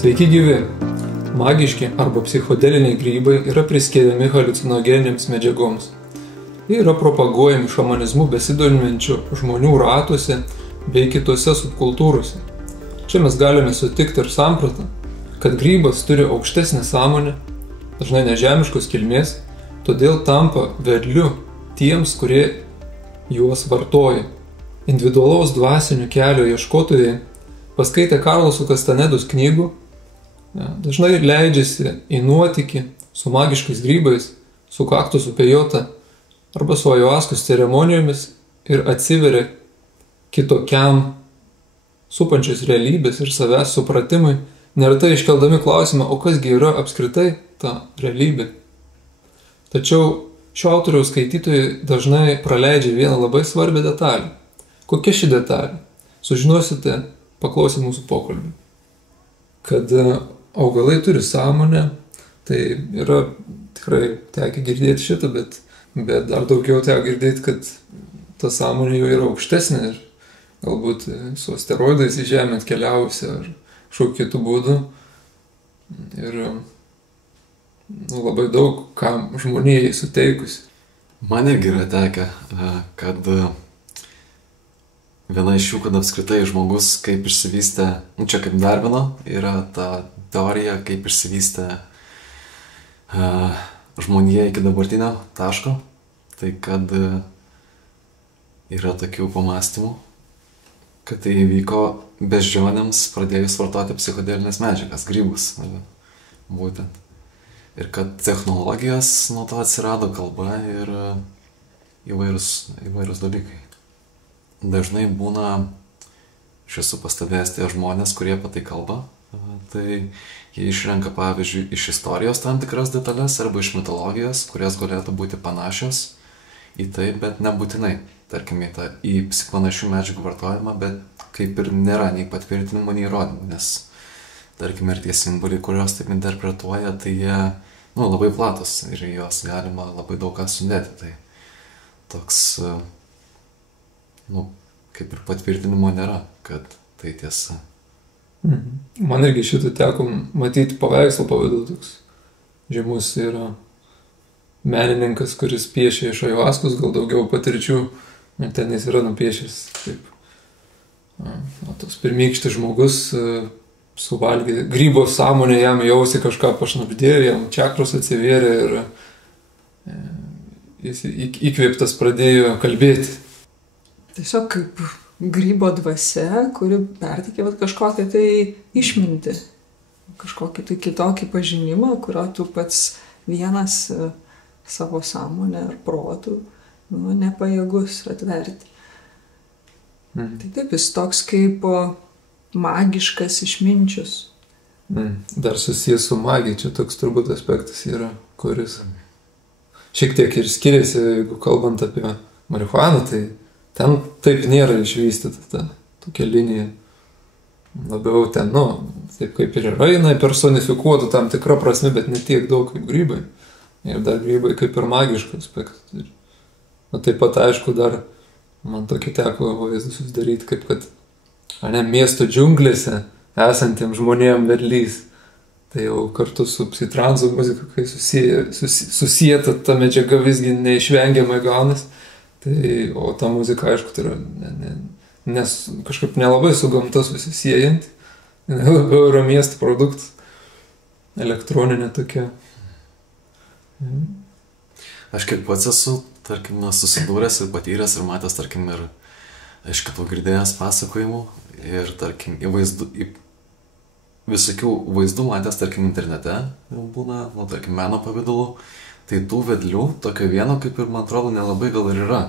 Sveiki gyvi! Magiški arba psichodeliniai grybai yra priskiriami haliucinogeninėms medžiagoms. Jie yra propaguojami šamanizmu besidominčių žmonių ratuose bei kitose subkultūrose. Čia mes galime sutikti ir sampratą, kad grybas turi aukštesnę sąmonę, dažnai nežemiškos kilmės, todėl tampa vedliu tiems, kurie juos vartoja. Individualaus dvasinio kelio ieškotojai, paskaitę Karloso Kastanedus knygų, dažnai leidžiasi į nuotykį su magiškais grybais, su kaktusu pejota arba su ajuaskos ceremonijomis ir atsiveria kitokiam supančios realybės ir savęs supratimui, neretai iškeldami klausimą, o kasgi yra apskritai ta realybė. Tačiau šio autoriaus skaitytojai dažnai praleidžia vieną labai svarbią detalę. Kokia ši detalė? Sužinosite paklausę mūsų pokalbį. Kad augalai turi sąmonę, tai yra tikrai tekę girdėti šitą, bet dar daugiau teko girdėti, kad ta sąmonė jau yra aukštesnė ir galbūt su asteroidais į Žemę atkeliavusi ar kažkokiu kitų būdų. Ir labai daug kam žmonijai suteikusi. Man irgi yra tekę, kad viena iš jų, kad apskritai žmogus kaip išsivystė, čia kaip Darvino, yra ta teorija, kaip išsivystė žmonija iki dabartinio taško. Tai kad yra tokių pamastymų, kad tai įvyko beždžionėms pradėjus vartoti psichodelinės medžiagas, grybus būtent. Ir kad technologijos nuo to atsirado, kalba ir įvairūs dalykai. Dažnai būna, aš esu pastebėjęs tie žmonės, kurie apie tai kalba, tai jie išrenka, pavyzdžiui, iš istorijos tam tikras detalės arba iš mitologijos, kurios galėtų būti panašios į tai, bet nebūtinai, tarkim, į panašių medžiagų vartojimą, bet kaip ir nėra nei patvirtinimų, nei įrodymų, nes, tarkim, ir tie simboliai, kurios taip interpretuoja, tai jie, labai platus ir juos galima labai daug ką sudėti, tai toks, kaip ir patvirtinimo nėra, kad tai tiesa. Man irgi šitą teko matyti paveikslą pavidalu, toks žymus yra menininkas, kuris piešia iš ajuaskos, gal daugiau patirčių, ir ten jis yra nupiešęs taip. Tos pirmykštis žmogus suvalgė grybo sąmonę, jam jausi kažką pašnabždėjo, jam čakros atsivėrė ir jis įkvėptas pradėjo kalbėti. Tiesiog kaip grybo dvasia, kuri perteikė kažkokią tai išmintį, kažkokį tai kitokį pažinimą, kurio tu pats vienas savo sąmonę ar protų nepajėgus atverti. Tai taip, jis toks kaip magiškas išminčius. Dar susijęs su magija, čia toks turbūt aspektas yra, kuris šiek tiek ir skiriasi, jeigu kalbant apie marihuaną, tai ten taip nėra išvystyta ta tokia linija. Labiau ten, taip kaip ir yra, jinai personifikuotų tam tikrą prasme, bet ne tiek daug kaip grybai. Ir dar grybai kaip ir magiškų aspektų. Taip pat, aišku, dar man tokį teko vaizdą susidaryti, kaip kad miesto džiunglėse esantiem žmonėm vedlys. Tai jau kartu su psitranso muzika, kai susijęta ta medžiaga visgi neišvengiamai gaunas. O ta muzika, aišku, tai yra nes kažkaip nelabai su gamta susisiejanti. Labiau yra miesto produktas. Elektroninė tokia. Aš kaip pats esu, tarkim, susidūręs ir patyręs ir matęs, tarkim, ir iš kitų girdėjęs pasakojimų ir, tarkim, visokių vaizdų matęs, tarkim, internete būna, tarkim, meno pavidalu, tai tų vedlių, tokio vieno, kaip ir, man atrodo, nelabai gal ir yra.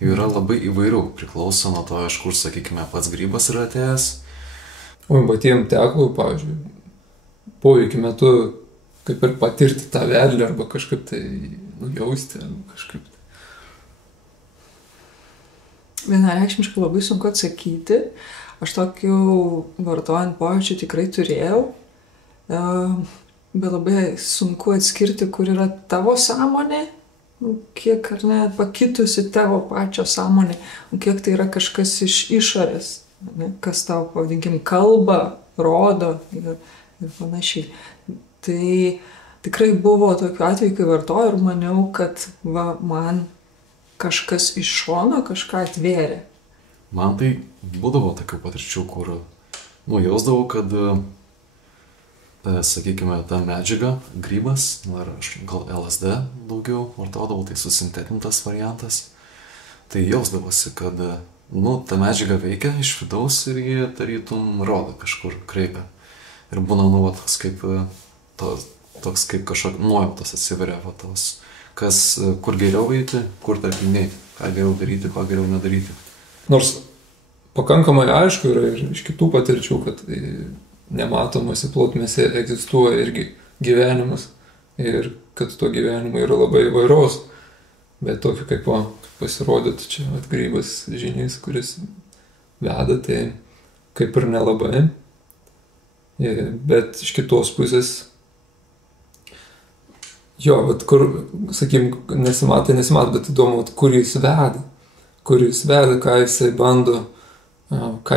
Jų yra labai įvairių, priklauso nuo to, iš kur, sakykime, pats grybas yra atėjęs. Patiem teko, pavyzdžiui, poveikį metu kaip ir patirti tą vedlį arba kažkaip tai nujausti arba kažkaip tai. Vienareikšmiškai labai sunku atsakyti. Aš tokių vartojant pojūčių tikrai turėjau, bet labai sunku atskirti, kur yra tavo sąmonė, kiek ar ne pakitusi tavo pačio sąmonė, kiek tai yra kažkas iš išorės, kas tau, pavadinkim, kalba, rodo ir panašiai. Tai tikrai buvo tokiu atveju, kai vartojau ir maniau, kad man kažkas iš šono kažką atvėrė. Man tai būdavo tokių patirčių, kur jausdavau, kad sakykime, ta medžiaga, grybas, ar aš gal LSD daugiau vartodavau, tai susintetintas variantas, tai jausdavosi, kad ta medžiaga veikia iš vidaus ir jie tarytum rodo kažkur kreipia. Ir būna, toks kaip kažkokia nuojautos atsiveria, kur geriau eiti, kur tarkim neiti, ką geriau daryti, ką geriau nedaryti. Nors pakankamai aišku yra ir iš kitų patirčių, kad nematomose plotmėse egzistuoja irgi gyvenimas ir kad to gyvenimo yra labai įvairaus, bet tokio kaip pasirodytų čia grybas žynys, kuris veda, tai kaip ir nelabai. Bet iš kitos pusės, bet kur, sakykim, nesimato, bet įdomu, kur jis veda, ką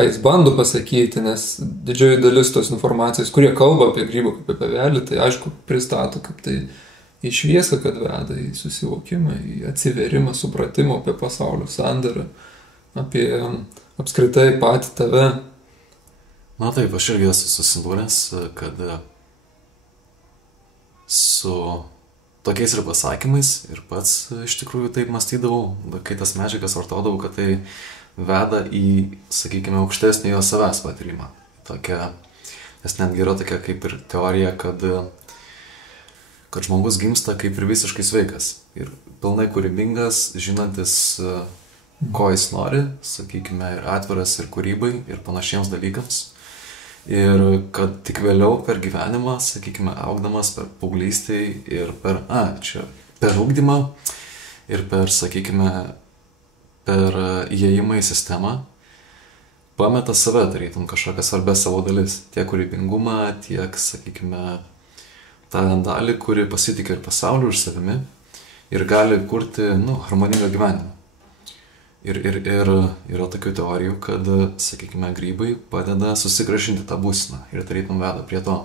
jis bando pasakyti, nes didžioji dalis tos informacijos, kurie kalba apie grybą kaip apie velį, tai aišku pristato kaip tai į šviesą, kad veda į susivokimą, į atsiverimą, supratimą apie pasaulio sandarą, apie apskritai patį tave. Na taip, aš irgi esu susidūręs, kad su tokiais ir pasakymais ir pats iš tikrųjų taip mąstydavau, kai tas medžiagas vartodavau, kad tai veda į, sakykime, aukštesnį jo savęs patyrimą. Nes netgi yra tokia kaip ir teorija, kad žmogus gimsta kaip ir visiškai sveikas ir pilnai kūrybingas, žinantis, ko jis nori, sakykime, ir atviras ir kūrybai ir panašiems dalykams. Ir kad tik vėliau per gyvenimą, sakykime, augdamas per paauglystę ir per ugdymą ir per, sakykime, per įėjimą į sistemą, pameta save, tarytum kažkokią svarbę savo dalis. Tiek kūrybingumą, tiek, sakykime, tą dalį, kuri pasitikė ir pasauliu, ir savimi, ir gali kurti, harmoningą gyvenimą. Ir yra tokių teorijų, kad, sakykime, grybai padeda susigrąžinti tą būseną ir tarytum veda prie to.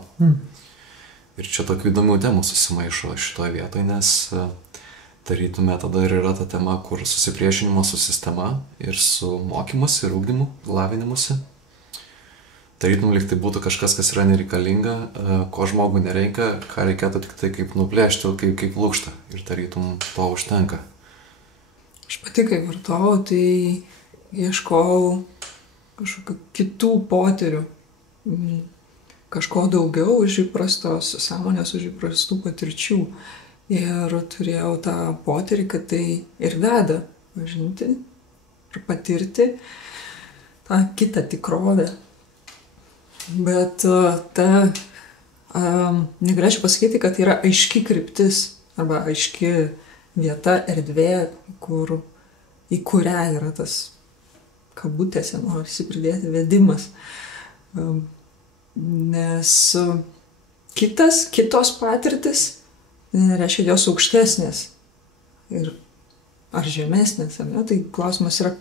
Ir čia tokių įdomių temų susimaišo šitoje vietoje, nes tarytume tada ir yra ta tema, kur susipriešinimo su sistema ir su mokymusi ir ugdymu, lavinimusi. Tarytum lyg tai būtų kažkas, kas yra nereikalinga, ko žmogui nereikia, ką reikėtų tik tai kaip nuplėšti, kaip lūkštą. Ir tarytum to užtenka. Aš pati, kai vartojau, tai ieškojau kažkokių kitų potyrių. Kažko daugiau už įprastos sąmonės, už įprastų patirčių. Ir turėjau tą potyrį, kad tai ir veda pažinti ir patirti tą kitą tikrovę. Bet negalėčiau pasakyti, kad yra aiški kryptis arba aiški vieta, erdvė, į kurią yra tas kabutėse, norisi pridėti, vedimas. Nes kitos patirtis reiškia jos aukštesnės ar žemesnės, ar ne? Tai klausimas yra,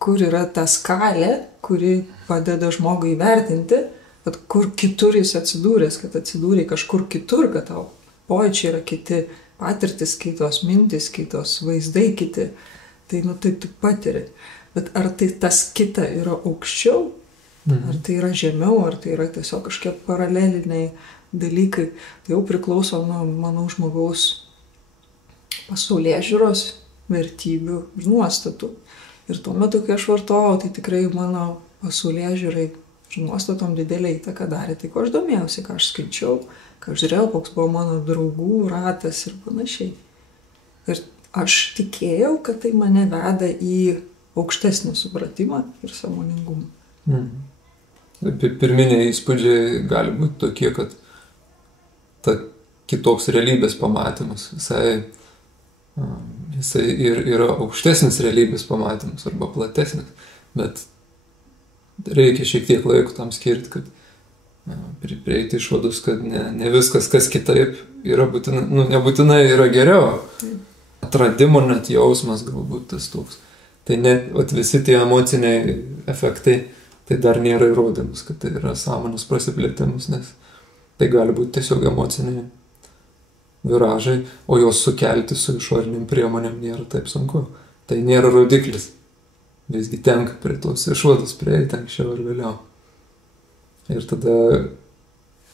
kur yra ta skalė, kuri padeda žmogui įvertinti, kad kur kitur jis atsidūręs, kad atsidūrė kažkur kitur, kad tau pojūčiai yra kiti, patirtis kitos, mintis kitos, vaizdai kiti, tai tu patiri. Bet ar tai tas kita yra aukščiau, ar tai yra žemiau, ar tai yra tiesiog kažkiek paraleliniai dalykai, tai jau priklauso nuo, manau, žmogaus pasaulėžiūros, vertybių ir nuostatų. Ir tuo metu, kai aš vartojau, tai tikrai mano pasaulėžiūrai ir nuostatom didelį įtaką darė. Tai ko aš domėjausi, ką aš skaičiau, ką aš žiūrėjau, koks buvo mano draugų ratas ir panašiai. Ir aš tikėjau, kad tai mane veda į aukštesnį supratimą ir sąmoningumą. Pirminiai įspūdžiai gali būti tokie, kad ta kitoks realybės pamatymas, jisai ir yra aukštesnis realybės pamatymas arba platesnis, bet reikia šiek tiek laiko tam skirti, kad prieiti išvados, kad ne viskas, kas kitaip yra nebūtinai yra geriau. Atradimo net jausmas galbūt tas toks. Tai visi tie emociniai efektai, tai dar nėra įrodymus, kad tai yra sąmonės prasiplėtimus, nes Tai gali būti tiesiog emociniai viražai, o juos sukelti su išoriniam priemonėm nėra taip sunku. Tai nėra rodiklis. Visgi tenka prie tos išvados prieiti anksčiau ir vėliau. Ir tada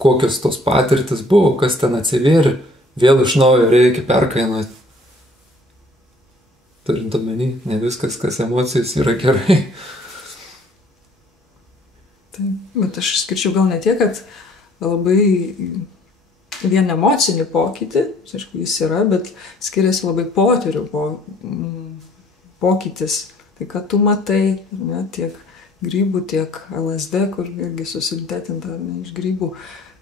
kokios tos patirtis buvo, kas ten atsivėrė, vėl iš naujo reikia perkainuoti. Turint omeny, ne viskas, kas emocijos yra gerai. Taip, bet aš skirčiau gal ne tiek, kad labai vien emocinį pokytį, aišku, jis yra, bet skiriasi labai potyrių pokytis. Tai, kad tu matai, ne, tiek grybų, tiek LSD, kur irgi susintetinta iš grybų,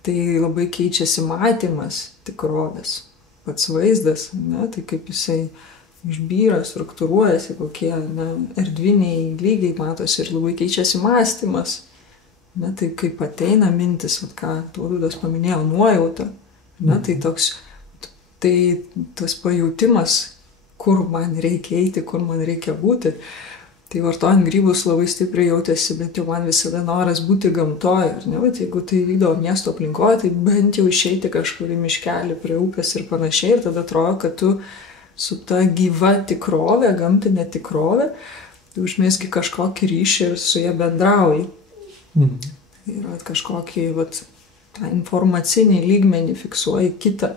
tai labai keičiasi matymas tikrovės, pats vaizdas, ne, tai kaip jisai išbyra, struktūruojasi, kokie erdviniai lygiai matosi ir labai keičiasi mąstymas. Ne, tai kaip ateina mintis, ką Tauvydas paminėjo, nuojauta, ne, tai toks, tai tas pajautimas, kur man reikia eiti, kur man reikia būti. Tai vartojant grybus labai stipriai jautėsi, bet jau man visada noras būti gamtoje. Ne, bet jeigu tai vykdavo miesto aplinkoje, tai bent jau išeiti kažkur į miškelį prie upės ir panašiai. Ir tada atrodo, kad tu su ta gyva tikrove, gamtinė tikrove, tu užmėski kažkokį ryšį ir su ja bendrauji. Tai yra kažkokį tą informacinį lygmenį fiksuoji kitą.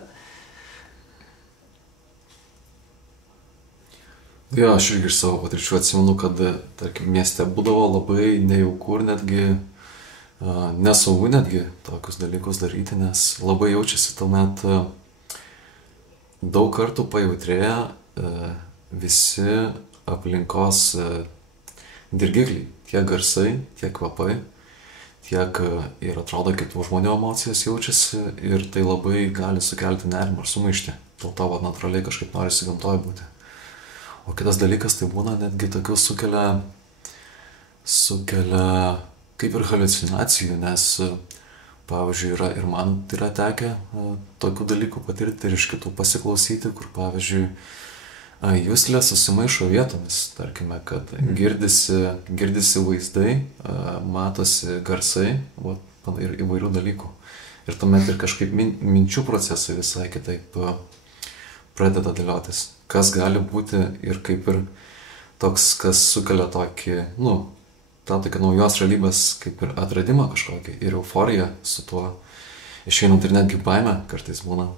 Jo, aš irgi iš savo patirčių atsimenu, kad, tarkim, mieste būdavo labai nejauku ir netgi nesaugu netgi tokius dalykus daryti, nes labai jaučiasi tuomet daug kartų pajautrėja visi aplinkos dirgikliai, tiek garsai, tiek kvapai, tiek ir atrodo kitų žmonių emocijos jaučiasi ir tai labai gali sukelti nerimą ar sumaištį. Dėl to natūraliai kažkaip norisi gamtoje būti. O kitas dalykas tai būna netgi tokių sukelia kaip ir haliucinacijų, nes, pavyzdžiui, yra ir man yra tekę tokių dalykų patirti ir iš kitų pasiklausyti, kur, pavyzdžiui, juslės susimaišo vietomis, tarkime, kad girdisi vaizdai, matosi garsai ir įvairių dalykų. Ir tuomet ir kažkaip minčių procesai visai kitaip pradeda dėliotis. Kas gali būti ir kaip ir toks, kas sukelia tokį, tą tokį naujos realybės kaip ir atradimą kažkokį ir euforiją su tuo išeinant ir netgi baimę kartais būna.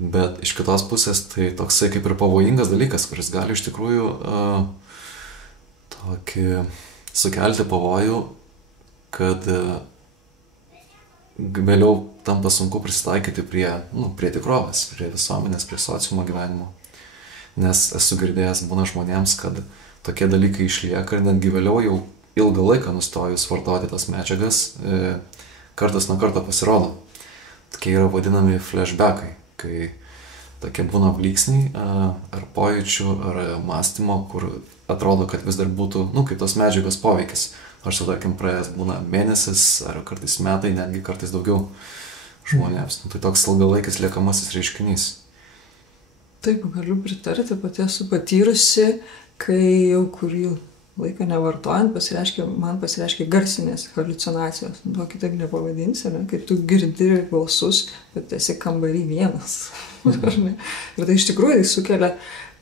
Bet iš kitos pusės tai toksai kaip ir pavojingas dalykas, kuris gali iš tikrųjų tokį sukelti pavojų, kad vėliau tampa sunku prisitaikyti prie tikrovės, prie visuomenės, prie sociumo gyvenimo. Nes esu girdėjęs būna žmonėms, kad tokie dalykai išlieka ir netgi vėliau jau ilgą laiką nustojus vartoti tas medžiagas, kartas nuo karto pasirodo. Tokie yra vadinami flashbackai, kai tokie būna blyksniai ar pojūčių, ar mąstymo, kur atrodo, kad vis dar būtų, kaip tos medžiagos poveikis. Aš tarkim praėjęs būna mėnesis ar kartais metai, netgi kartais daugiau žmonėms. Tai toks ilgalaikis liekamasis reiškinys. Taip, galiu pritarti, pati esu patyrusi, kai jau kurį laiką nevartojant, man pasireiškia garsinės haliucinacijos. To kitaip nepavadinsi, ne? Kai tu girdi balsus, bet esi kambarį vienas. Ir tai iš tikrųjų sukelia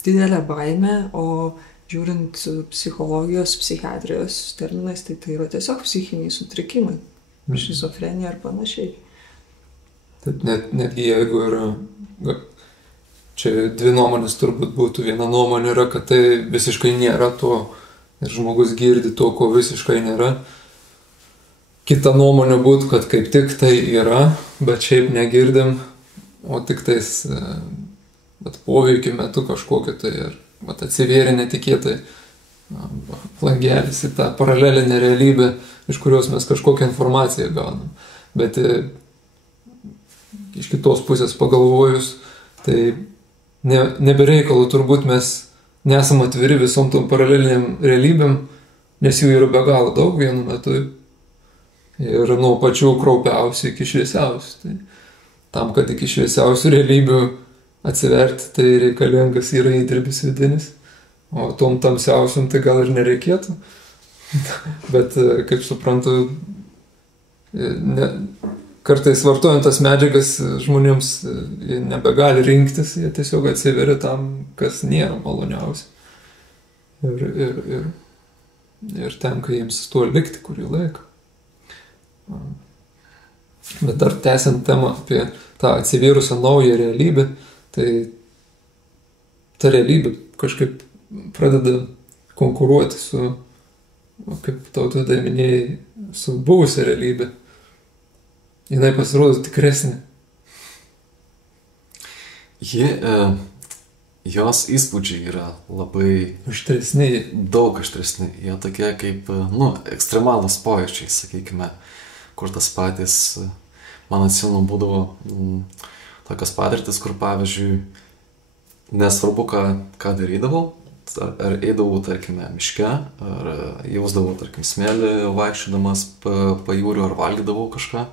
didelę baimę, o žiūrint psichologijos, psichiatrijos terminais, tai yra tiesiog psichiniai sutrikimai, šizofrenija ar panašiai. Taip, netgi jeigu yra... Čia dvi nuomonės turbūt būtų. Viena nuomonė yra, kad tai visiškai nėra to ir žmogus girdi to, ko visiškai nėra. Kita nuomonė būtų, kad kaip tik tai yra, bet šiaip negirdim, o tik tais poveikio metu kažkokio tai ir atsivėrė netikėtai langelis į tą paralelinę realybę, iš kurios mes kažkokią informaciją gaunam. Bet iš kitos pusės pagalvojus, tai nebereikalų turbūt mes nesam atviri visom tom paraleliniam realybėm, nes jų yra be galo daug vienu metu ir nuo pačių kraupiausių iki šviesiausių. Tai tam, kad iki šviesiausių realybių atsiverti, tai reikalingas yra įdirbis vidinis, o tom tamsiausiam tai gal ir nereikėtų. Bet, kaip suprantu, kartais vartojant tas medžiagas žmonėms jie nebegali rinktis, jie tiesiog atsiveria tam, kas nėra maloniausia. Ir tenka jiems tuo likti kurį laiką. Bet dar tęsiant temą apie tą atsivyrusią naują realybę, tai ta realybė kažkaip pradeda konkuruoti su, kaip Tautvydai minėjai, su buvusia realybė. Jinai pasirodo tikresnė. Jos įspūdžiai yra labai aštresni. Daug aštresni. Jie tokie kaip, ekstremalūs pojūčiai, sakykime, kur tas patys, man atsimenu, būdavo tokios patirtis, kur, pavyzdžiui, nesvarbu, ką darydavau, ar eidavau, tarkime, miške, ar jausdavau, tarkim, smėlį vaikščiodamas pajūriu, ar valgydavau kažką.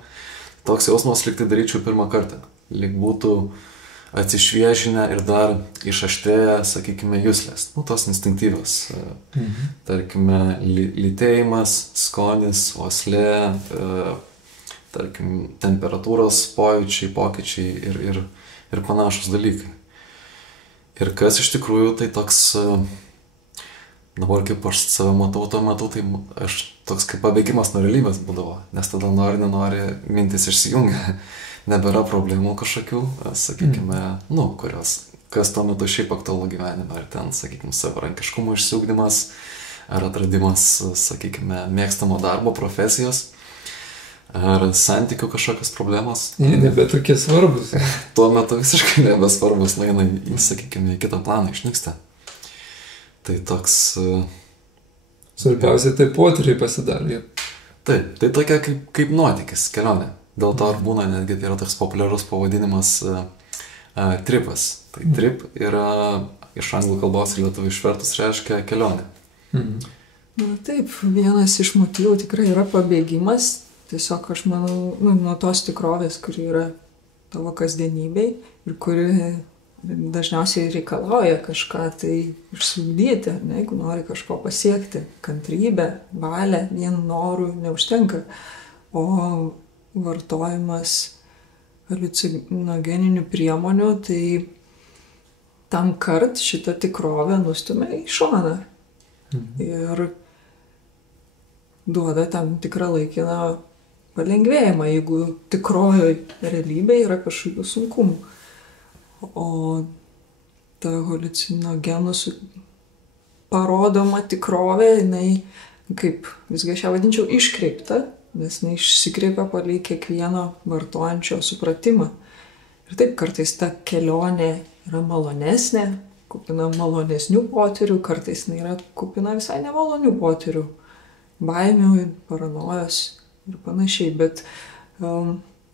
Toks jausmas lyg tai daryčiau pirmą kartą. Lyg būtų atsišviežinę ir dar išaštrėję, sakykime, juslės. Tos instinktyvios. Tarkime, lytėjimas, skonis, uoslė, tarkim, temperatūros pojūčiai, pokyčiai ir panašus dalykai. Ir kas iš tikrųjų tai toks, dabar kaip aš save matau tuo metu, tai aš toks kaip pabėgimas nuo realybės būdavo, nes tada nenori mintis išsijungia, nebėra problemų kažkokių, sakykime, kas tuo metu šiaip aktualu gyvenime, ar ten, sakykime, savarankiškumo išsiugdymas, ar atradimas, sakykime, mėgstamo darbo, profesijos, ar santykių kažkokios problemos. Jie nebe tokie svarbus. Tuo metu visiškai nebesvarbus, nueina sakykime, į kitą planą, išnyksta. Tai toks... Svarbiausia, tai potyriai pasidarė. Taip, tai tokia kaip nuotykis, kelionė. Dėl to ir būna, netgi tai yra toks populiarus pavadinimas tripas. Tai trip yra iš anglų kalbos ir lietuvių išvertus reiškia kelionė. Na taip, vienas iš motyvų tikrai yra pabėgimas. Tiesiog aš manau, nuo tos tikrovės, kuri yra tavo kasdienybei ir kuri dažniausiai reikalauja kažką tai išsiugdyti, jeigu nori kažko pasiekti. Kantrybę, valią, vien norų neužtenka. O vartojimas haliucinogeninių priemonių, tai tam kart šitą tikrovę nustumia į šoną. Ir duoda tam tikrą laikiną palengvėjimą, jeigu tikrojo realybė yra kažkokių sunkumų. O ta haliucinogenų parodoma tikrovė, jinai, kaip visgi aš ją vadinčiau, iškreipta, nes jinai išsikreipia palei kiekvieno vartojančio supratimą. Ir taip kartais ta kelionė yra malonesnė, kupina malonesnių potyrių, kartais jinai yra kupina visai nemalonių potyrių, baimių, paranojos ir panašiai, bet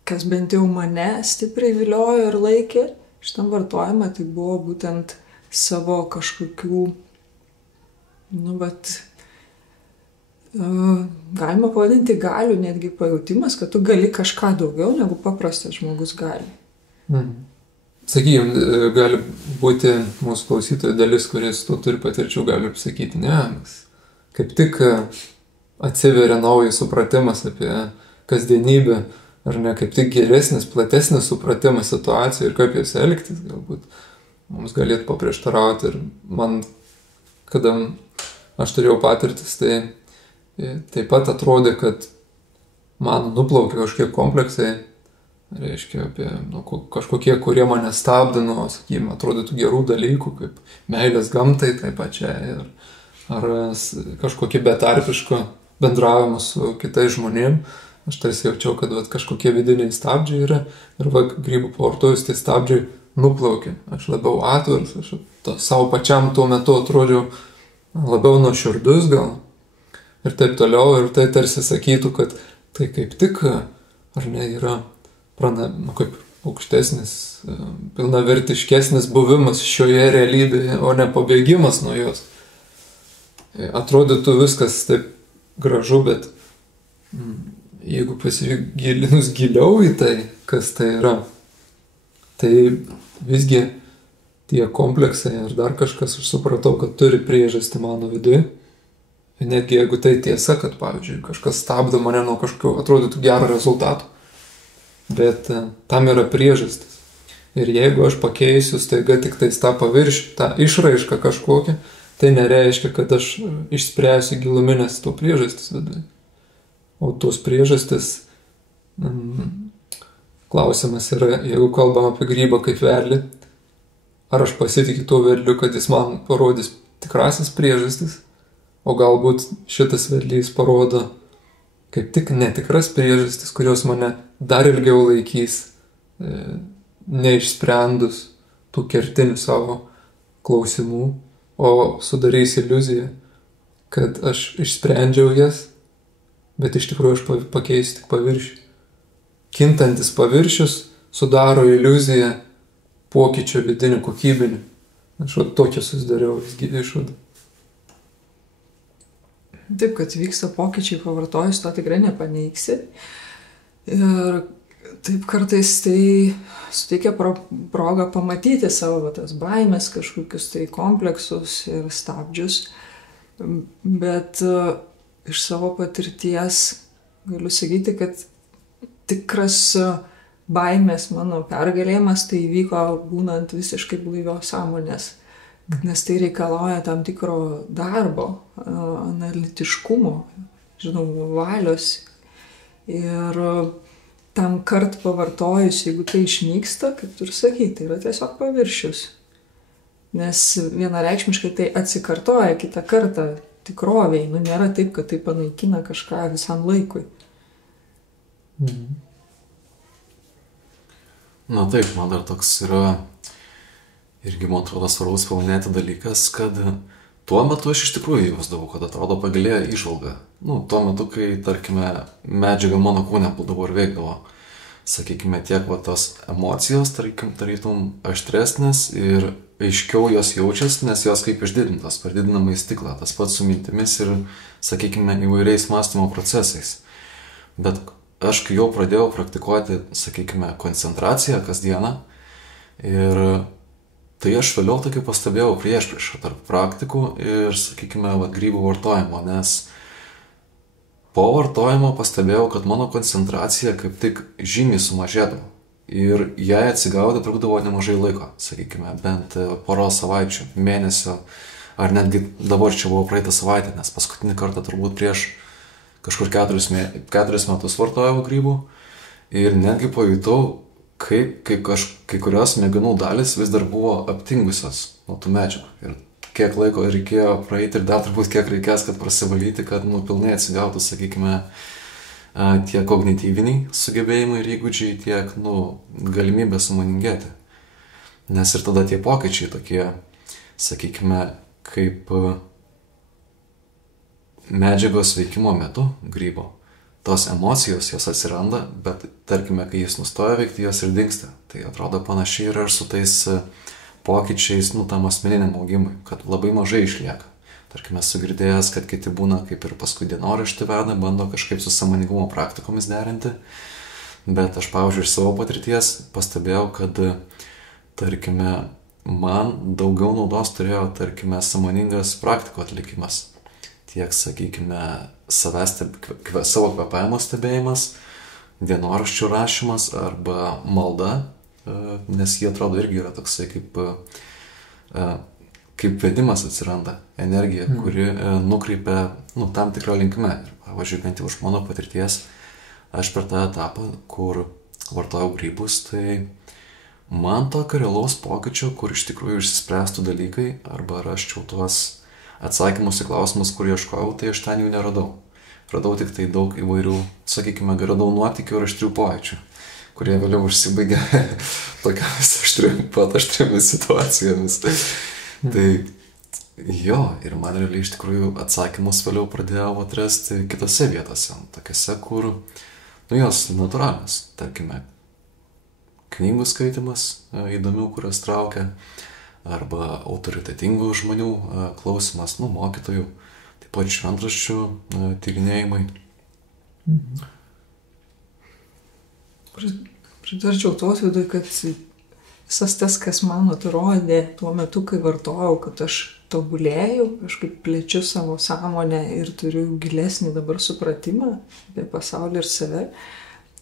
kas bent jau mane stipriai viliojo ir laikė šitam vartojimą, tai buvo būtent savo kažkokių, galima pavadinti galių, netgi pajautimas, kad tu gali kažką daugiau negu paprastas žmogus gali. Sakykime, gali būti mūsų klausytojų dalis, kuris to turi patirčių, gali sakyti, ne, kaip tik atsiveria naujas supratimas apie kasdienybę, ar ne, kaip tik geresnis, platesnis supratimas situacijų ir kaip jos elgtis, galbūt mums galėtų paprieštarauti. Ir man, kada aš turėjau patirtis, tai taip pat atrodė, kad man nuplaukė kažkiek kompleksai, reiškia apie kažkokie, kurie mane stabdino, sakykime, atrodytų gerų dalykų, kaip meilės gamtai taip pačiai, ar kažkokie betarpiško bendravimo su kitais žmonėm. Aš tarsi jaučiau, kad kažkokie vidiniai stabdžiai yra ir grybų pavartojus tie stabdžiai nuplaukė. Aš labiau atviras, aš savo pačiam tuo metu atrodžiau labiau nuoširdus gal ir taip toliau. Ir tai tarsi sakytų, kad tai kaip tik, ar ne, yra kaip aukštesnis, pilnavertiškesnis buvimas šioje realybėje, o ne pabėgimas nuo jos. Atrodytų viskas taip gražu, bet jeigu pasigilinus giliau į tai, kas tai yra, tai visgi tie kompleksai ar dar kažkas, aš supratau, kad turi priežastį mano viduje. Ir netgi jeigu tai tiesa, kad, pavyzdžiui, kažkas stabdo mane nuo kažkokio atrodytų gero rezultato, bet tam yra priežastis. Ir jeigu aš pakeisiu staiga tik tais tą paviršių, tą išraišką kažkokią, tai nereiškia, kad aš išspręsiu giluminės to priežastis viduje. O tos priežastis, klausimas yra, jeigu kalbam apie grybą kaip vedlį, ar aš pasitikiu tuo vedliu, kad jis man parodys tikrasis priežastis, o galbūt šitas vedlys parodo kaip tik netikras priežastis, kurios mane dar ilgiau laikys, neišsprendus tų kertinių savo klausimų, o sudarys iliuziją, kad aš išsprendžiau jas, bet iš tikrųjų aš pakeisiu tik paviršių. Kintantis paviršius sudaro iliuziją pokyčio vidinių kokybinių. Aš tokią susidariau išvadą. Taip, kad vyksta pokyčiai pavartojus, to tikrai nepaneigsi. Ir taip kartais tai suteikia progą pamatyti savo tas baimės, kažkokius tai kompleksus ir stabdžius. Bet iš savo patirties galiu sakyti, kad tikras baimės mano pergalėjimas tai vyko būnant visiškai blaivios sąmonės. Nes tai reikalauja tam tikro darbo, analitiškumo, valios. Ir tam kart pavartojus, jeigu tai išnyksta, kaip tu ir sakai, tai yra tiesiog paviršius. Nes vienareikšmiškai tai atsikartoja kitą kartą tikroviai. Nėra taip, kad tai panaikina kažką visam laikui. Na taip, man dar toks yra irgi, man atrodo, svarbus paminėti dalykas, kad tuo metu aš iš tikrųjų jausdavau, kad atrodo pagilėja įžvalga. Tuo metu, kai, tarkime, medžiaga mano kūne būdavo ir veikdavo, sakykime, tiek tos emocijos, tarytum, aštresnės ir aiškiau jos jaučias, nes jos kaip išdidintos per didinamą į stiklą, tas pats su mintimis ir, sakykime, įvairiais mąstymo procesais. Bet aš kai jau pradėjau praktikuoti, sakykime, koncentraciją kasdieną ir tai aš vėliau tokį pastebėjau priešpriešą tarp praktikų ir, sakykime, grybų vartojimo, nes po vartojimo pastebėjau, kad mano koncentracija kaip tik žymiai sumažėdavo ir jai atsigauti trukdavo nemažai laiko, sakykime, bent poros savaičių, mėnesio, ar netgi dabar čia buvo praeitą savaitę, nes paskutinį kartą turbūt prieš kažkur 4 metus vartojau grybų ir netgi pajutau, kaip kai kurios smegenų dalis vis dar buvo aptingusios nuo tų medžiagų. Ir kiek laiko reikėjo praeiti ir dar turbūt kiek reikės, kad prasivalyti, kad pilnai atsigautų, sakykime, tiek kognityviniai sugebėjimai ir įgūdžiai, tiek galimybė sąmoningėti. Nes ir tada tie pokyčiai tokie, sakykime, kaip medžiagos veikimo metu grybo. Tos emocijos, jos atsiranda, bet tarkime, kai jis nustoja veikti, jos ir dingsta. Tai atrodo panašiai yra ir su tais pokyčiais, tam asmeniniam augimui, kad labai mažai išlieka. Tarkime, esu girdėjęs, kad kiti būna kaip ir paskui dienoraštį veda, bando kažkaip su sąmoningumo praktikomis derinti. Bet aš, pavyzdžiui, iš savo patirties pastebėjau, kad, tarkime, man daugiau naudos turėjo, tarkime, sąmoningas praktikų atlikimas. Tiek, sakykime, savo kvėpavimo stebėjimas, dienoraščių rašymas arba malda, nes jie atrodo irgi yra toksai kaip vedimas atsiranda, energija, kuri nukreipia tam tikrą linkme. Ir, pavyzdžiui, bent jau iš mano patirties, aš per tą etapą, kur vartojau grybus, tai man tokio realaus pokyčio, kur iš tikrųjų išsispręstų dalykai arba raščiau tuos atsakymus į klausimus, kur ieškojau, tai aš ten jų neradau. Radau tik tai daug įvairių, sakykime, radau nuotykių ir aštrių pojūčių, kurie vėliau užsibaigė tokiamis aštriomis situacijomis. Tai jo, ir man realiai iš tikrųjų atsakymus vėliau pradėjau atrasti kitose vietose, tokiose, kur, jos natūralios, tarkime, knygų skaitimas įdomių, kurios traukia, arba autoritetingų žmonių klausimas, mokytojų, taip pat šventraščių tyrinėjimai. Pritarčiau tos vidui, kad visas tas, kas man atrodė tuo metu, kai vartojau, kad aš tobulėjau, kažkaip plečiu savo sąmonę ir turiu gilesnį dabar supratimą apie pasaulį ir save,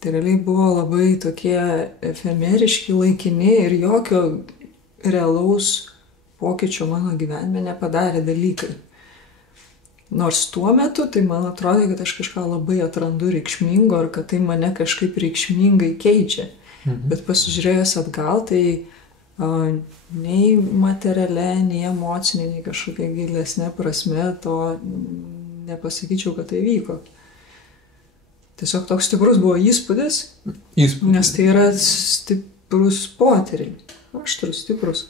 Tai realiai buvo labai tokie efemeriški, laikini ir jokio realaus pokyčio mano gyvenime nepadarė dalykai. Nors tuo metu tai man atrodė, kad aš kažką labai atrandu reikšmingo ir kad tai mane kažkaip reikšmingai keičia. Bet pasižiūrėjus atgal, tai nei materialia, nei emocinė, nei kažkokia gilesnė prasme to nepasakyčiau, kad tai vyko. Tiesiog toks stiprus buvo įspūdis, nes tai yra stiprus potyriai. Aštrus, stiprus.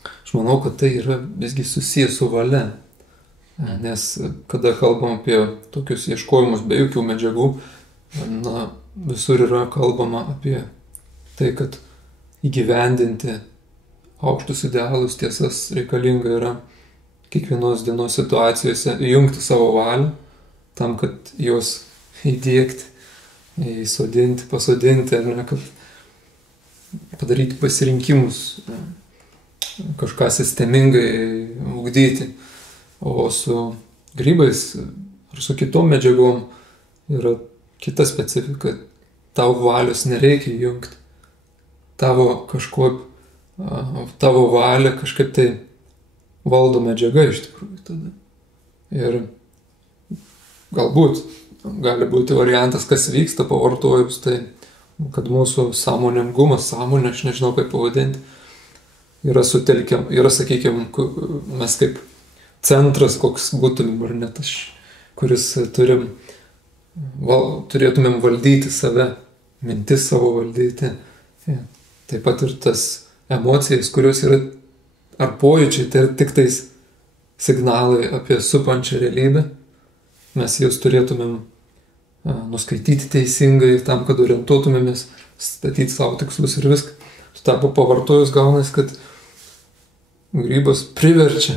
Aš manau, kad tai yra visgi susijęs su valia. Nes kada kalbam apie tokius ieškojimus be jokių medžiagų, visur yra kalbama apie tai, kad įgyvendinti aukštus idealus, tiesas reikalinga yra kiekvienos dienos situacijose įjungti savo valią, tam, kad juos įdiegti, įsodinti, pasodinti, ar ne, kad padaryti pasirinkimus, kažką sistemingai ugdyti. O su grybais ar su kitom medžiagom yra kita specifika. Tau valios nereikia įjungti. Tavo valią kažkaip tai valdo medžiaga iš tikrųjų tada. Ir galbūt gali būti variantas, kas vyksta pavartojus, tai kad mūsų sąmoningumas, sąmonė, aš nežinau kaip pavadinti, yra sutelkiam, yra, sakykime, mes kaip centras, koks būtumėm ar net aš, kuris turėtumėm valdyti save, mintis savo valdyti. Taip pat ir tas emocijas, kurios yra, ar pojūčiai, tai yra tik tais signalai apie supančią realybę. Mes juos turėtumėm nuskaityti teisingai, tam, kad orientuotumėmės, statyti savo tikslus ir viską. Tuo tarpu pavartojus gaunas, kad grybas priverčia,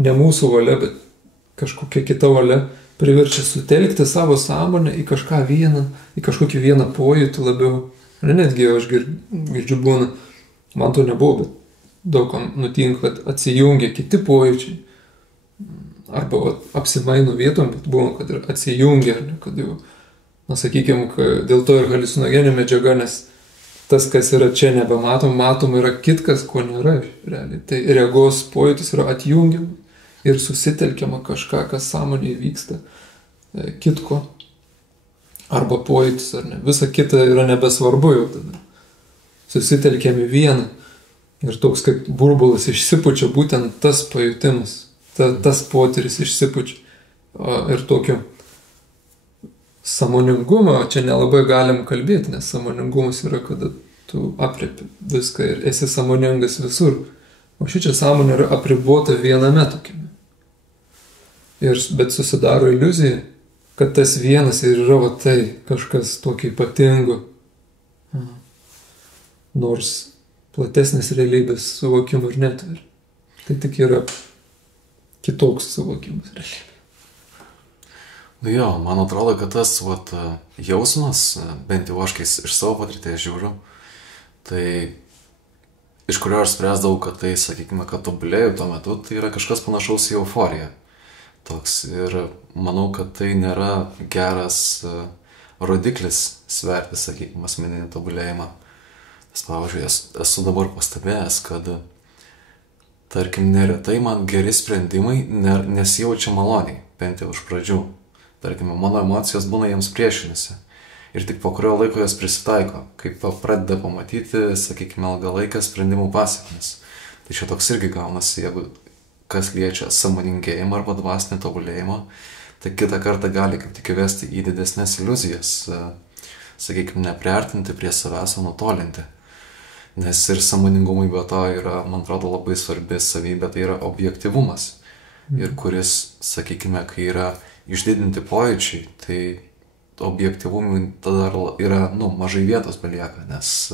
ne mūsų valia, bet kažkokia kita valia, priverčia sutelkti savo sąmonę į kažką vieną, į kažkokį vieną pojūtį labiau. Ir netgi aš girdžiu būna, man to nebuvo, bet daug kam nutinka, kad atsijungia kiti pojūčiai. Arba apsimaino vietom, bet buvo, kad ir atsijungia, kad jau, sakykime, dėl to ir haliucinogeninė medžiaga, nes tas, kas yra čia nebematom, matom yra kitkas, ko nėra realiai. Tai regos pojūtis yra atjungiama ir susitelkiama kažką, kas sąmonėje vyksta kitko. Arba pojūtis, ar ne. Visa kita yra nebesvarbu jau tada. Susitelkiami vieną. Ir toks kaip burbulas išsipučia būtent tas pajutimas, tas potyris išsipučia. Ir tokio sąmoningumo čia nelabai galim kalbėti, nes sąmoningumas yra, kada tu apriepi viską ir esi sąmoningas visur. O šičia sąmonė yra apribota viename tokiame. Bet susidaro iliuzija, kad tas vienas ir yra tai kažkas tokio ypatingo. Nors platesnės realybės suvokimo ir neturi. Tai tik yra kitoks suvokimas realybės. Jo, man atrodo, kad tas jausmas, bent jau aš iš savo patirties žiūriu, tai iš kurio aš spręsdavau, kad tai, sakykime, kad tobulėjau tuo metu, tai yra kažkas panašaus į euforiją. Toks. Ir manau, kad tai nėra geras rodiklis sverti, sakykime, asmeninį tobulėjimą. Nes, pavyzdžiui, esu dabar pastebėjęs, kad, tarkim, neretai man geri sprendimai nesijaučia maloniai, bent jau iš pradžių. Tarkim, mano emocijos būna jiems priešinasi. Ir tik po kurio laiko jos prisitaiko, kaip pradeda pamatyti, sakykime, ilgalaikės sprendimų pasekmes. Tai čia toks irgi gaunasi, jeigu kas liečia sąmoningėjimą arba dvasinį tobulėjimą, tai kitą kartą gali kaip tik įvesti į didesnės iliuzijas, sakykime, nepriartinti prie savęs, o nutolinti. Nes ir sąmoningumui be to yra, man atrodo, labai svarbi savybė, tai yra objektyvumas. Ir kuris, sakykime, kai yra išdidinti pojūčiai, tai objektyvumui tada yra, mažai vietos belieka, nes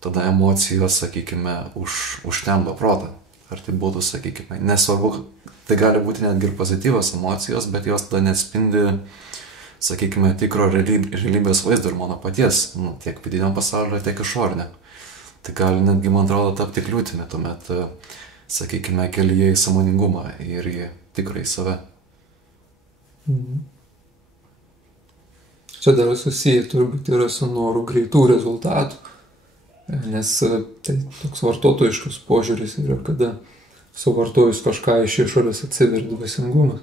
tada emocijos, sakykime, užtemdo protą. Ar tai būtų, sakykime, nesvarbu, tai gali būti netgi ir pozityvios emocijos, bet jos tada neatspindi, sakykime, tikro realybės vaizdo ir mano paties, tiek vidinio pasaulio, tiek išorinio. Tai gali netgi, man atrodo, tapti kliūtimi tuomet, sakykime, kelyje į sąmoningumą ir į tikrąjį save. čia dar susiję turbūt yra su noru greitų rezultatų, nes tai toks vartotojiškas požiūris yra, kada suvartojus kažką iš išorės atsiveria dvasingumas,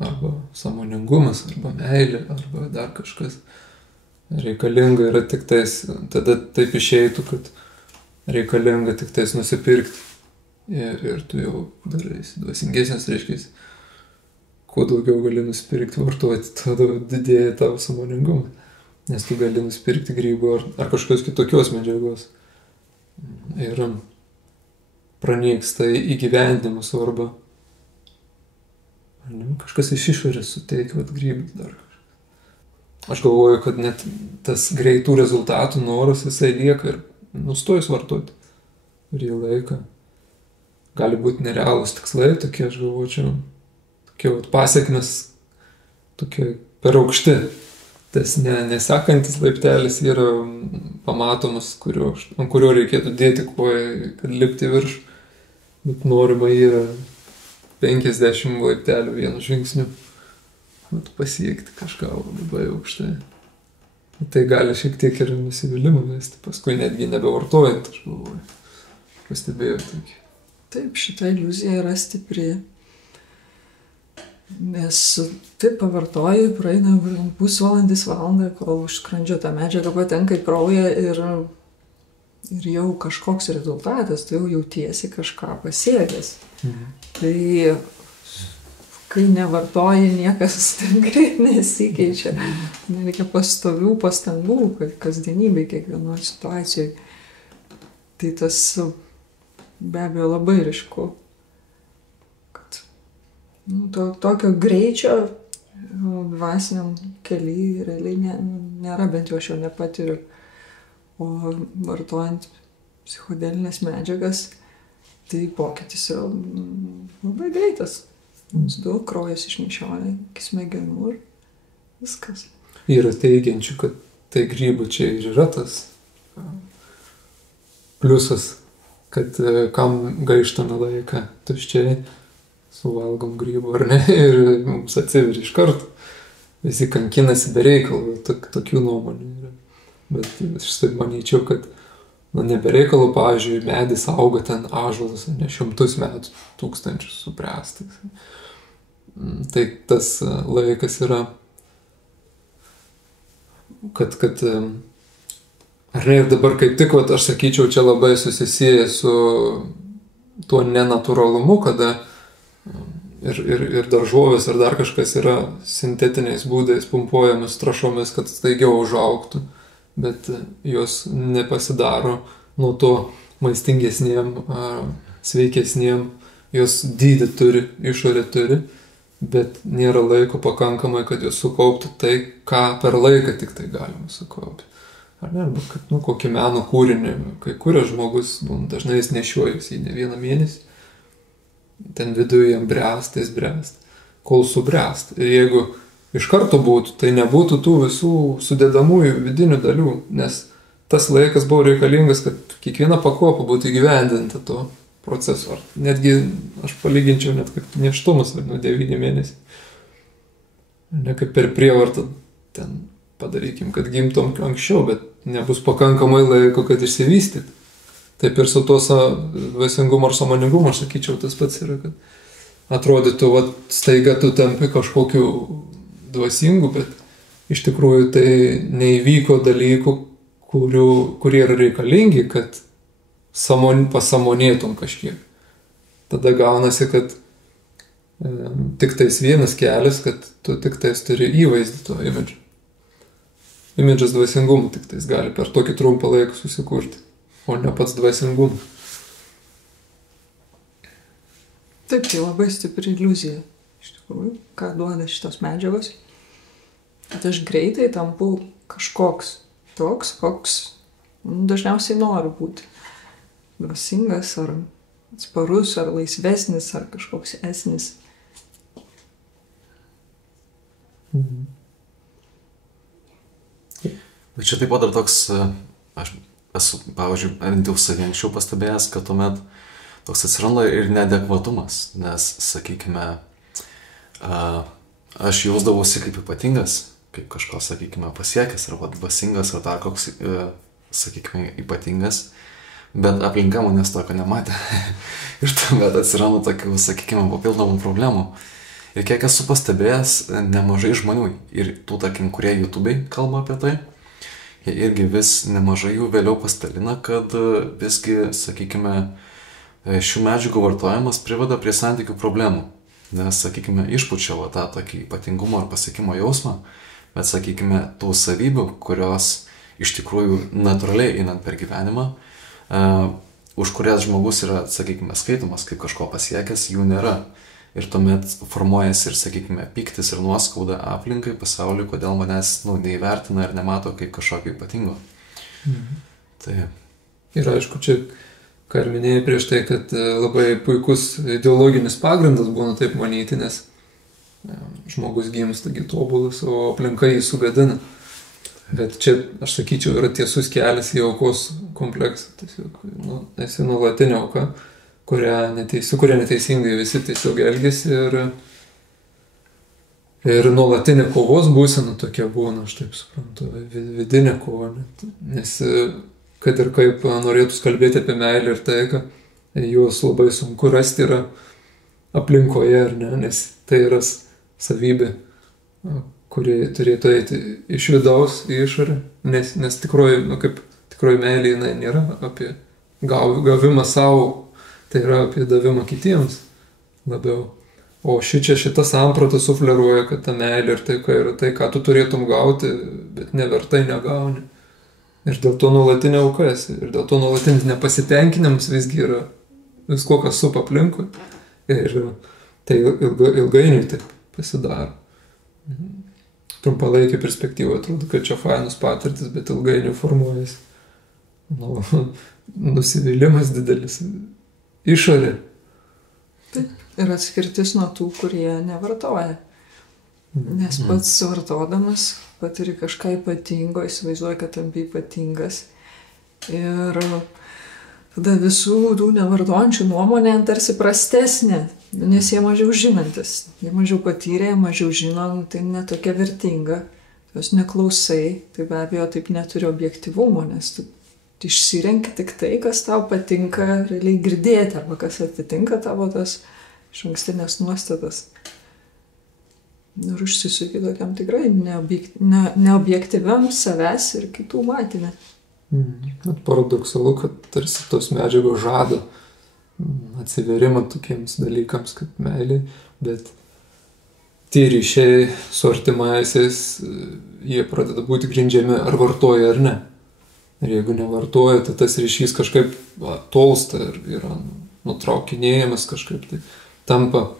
arba sąmoningumas, arba meilė, arba dar kažkas. Reikalinga yra tik tais, tada taip išeitų, kad reikalinga tik tais nusipirkti. Ir tu jau daraisi dvasingesnis, reiškia, kuo daugiau gali nusipirkti, vartoti, tuo didėja tavo sąmoningumas. Nes tu gali nusipirkti grybų ar kažkokios kitokios medžiagos. Ir pranyksta įgyvendinimo svarba. Kažkas iš išorės suteikia grybus dar. Aš galvoju, kad net tas greitų rezultatų noras visai lieka ir nustojus vartoti kurį laiką. Gali būti nerealūs tikslai, tokie, aš galvočiau, tokie pasiekmes, tokie per aukšti. Tas nesekantis laiptelis yra pamatomas, ant kurio reikėtų dėti koją, kad lipti virš. Bet norima yra 50 laiptelių vienu žingsniu. Pasiekti kažką labai aukštai. Tai gali šiek tiek ir nusivylimą vesti, paskui netgi nebevartojant, aš galvoju. Pastebėjau tokį. Taip, šita iliuzija yra stipri. Nes taip pavartoji, praeina pusvalandis, valandą, kol už skrandžio tą medžiagą patenka į kraują ir jau kažkoks rezultatas, tu jau jautiesi kažką pasiekęs. Tai kai nevartoji, niekas greit nesikeičia. Nereikia pastovių pastangų, kasdienybėj, kiekvienoje situacijoje. Tai tas be abejo labai ryšku, kad tokio greičio dvasiniam kely realiai nėra, bent jau aš jau nepatiriu. O vartojant psichodelinės medžiagas, tai pokytis yra labai greitas. Daug kraujas išnešioja iki smegenų ir viskas. Yra teigiančių, kad tai grybų čia ir yra tas pliusas, kad kam gaištame laiką tuščiai suvalgom grybų ar ne, ir mums atsiveria iš karto. Visi kankinasi be reikalų, tokių nuomonių yra. Bet aš taip manyčiau, kad nebereikalų, pavyzdžiui, medis auga ten ąžuolas, ne 100 metų, 1000 subręstas. Tai tas laikas yra, kad ar ne, ir dabar kaip tik, aš sakyčiau, čia labai susisieja su tuo nenatūralumu, kada ir daržovės ar dar kažkas yra sintetiniais būdais pumpuojamas trąšomis, kad staigiau užaugtų. Bet jos nepasidaro nuo to maistingesniem, sveikesniem, jos dydį turi, išorę turi, bet nėra laiko pakankamai, kad jos sukauptų tai, ką per laiką tik tai galima sukaupti. Ar ne, arba kad, kokį meno kūrinį, kai kuria žmogus, dažnai jis nešiojas į ne vieną mėnesį, ten viduje jam bręsta, jis bręsta, kol subręsta. Ir jeigu iš karto būtų, tai nebūtų tų visų sudedamųjų vidinių dalių, nes tas laikas buvo reikalingas, kad kiekviena pakopa būtų įgyvendinta to proceso. Netgi aš palyginčiau net kaip nėštumas, 9 mėnesiai. Ne kaip per prievartą ten padarykim, kad gimtom anksčiau, bet nebus pakankamai laiko, kad išsivystyt. Taip ir su to dvasingumo ar sąmoningumo, aš sakyčiau, tas pats yra, kad atrodytų, staiga tu tampi kažkokiu dvasingu, bet iš tikrųjų tai neįvyko dalykų, kurie yra reikalingi, kad pasamonėtum kažkiek. Tada gaunasi, kad tik tais vienas kelias, kad tu tik tais turi įvaizdį to imidžą. Imidžas dvasingumų tik tais gali per tokį trumpą laiką susikurti, o ne pats dvasingumas. Taip, tai labai stipri iliuzija, iš tikrųjų, ką duoda šitos medžiagos. Kad aš greitai tampu kažkoks toks, koks dažniausiai noriu būti. Dvasingas, ar atsparus, ar laisvesnis, ar kažkoks esnis. Bet čia taip pat dar toks, aš esu, pavyzdžiui, bent jau savį anksčiau pastebėjęs, kad tuomet toks atsiranda ir neadekvatumas, nes, sakykime, aš jausdavausi kaip ypatingas, kaip kažko, sakykime, pasiekęs, arba dvasingas, ar dar koks, sakykime, ypatingas, bet aplinka manęs tokio nematė. Ir tuomet atsiranda tokių, sakykime, papildomų problemų. Ir kiek esu pastebėjęs, nemažai žmonių, ir tų, tarkim, kurie YouTube'ai kalba apie tai, jie irgi vis nemažai jų vėliau pastalina, kad visgi, sakykime, šių medžiagų vartojimas priveda prie santykių problemų. Nes, sakykime, išpučia tą tokį ypatingumo ar pasiekimo jausmą, bet, sakykime, tų savybių, kurios iš tikrųjų natūraliai einant per gyvenimą, už kurias žmogus yra, sakykime, skaitomas kaip kažko pasiekęs, jų nėra. Ir tuomet formuojasi ir, sakykime, pyktis ir nuoskauda aplinkai, pasauliui, kodėl manęs neįvertina ir nemato kaip kažkokio ypatingo. Tai. Ir aišku, čia, ką ir minėjai prieš tai, kad labai puikus ideologinis pagrindas būna taip manyti, nes žmogus gimsta tobulas, o aplinka jį sugadina. Bet čia, aš sakyčiau, yra tiesus kelias į aukos kompleksą. Tiesiog, esi nuolatinė auka, kuria neteisingai visi tiesiog elgiasi ir nuolatinė kovos būsena tokia būna, aš taip suprantu, vidinė kova. Nes kad ir kaip norėtų kalbėti apie meilę ir taiką, juos labai sunku rasti yra aplinkoje, ar ne, nes tai yra savybė, kuri turėtų eiti iš vidaus į išorę, nes tikroji meilė jinai nėra apie gavimą savo, tai yra apie davimą kitiems labiau. O šita samprata sufleruoja, kad ta meilė ir taika yra tai, ką tu turėtum gauti, bet nevertai negauni. Ir dėl to nuolatinė auka esi, ir dėl to nuolatinis nepasitenkinimas visgi yra visko, kas supa aplinkui. Ir tai ilgainiui taip pasidaro. Trumpalaikį perspektyvą atrodo, kad čia fainos patirtis, bet ilgainiui formuojasi nusivylimas didelis išorė. Taip, ir atskirtis nuo tų, kurie nevartoja. Nes pats vartodamas patiri kažką ypatingo, įsivaizduoja, kad tampi ypatingas. Ir tada visų tų nevartojančių nuomonė tarsi prastesnė, nes jie mažiau žinantis, jie mažiau patyrė, mažiau žino, tai netokia vertinga, jos neklausai, tai be abejo taip neturi objektyvumo, nes tu išsirenki tik tai, kas tau patinka realiai girdėti, arba kas atitinka tavo tas išankstinės nuostatas. Ir užsisuki tokiam tikrai neobjektyviam savęs ir kitų matymė. Paradoksalu, kad tarsi tos medžiagos žada atsiverimą tokiems dalykams kaip meilė, bet tie ryšiai su artimaisiais, jie pradeda būti grindžiami ar vartoja ar ne. Ir jeigu nevartoja, tai tas ryšys kažkaip tolsta ir yra nutraukinėjimas kažkaip, tai tampa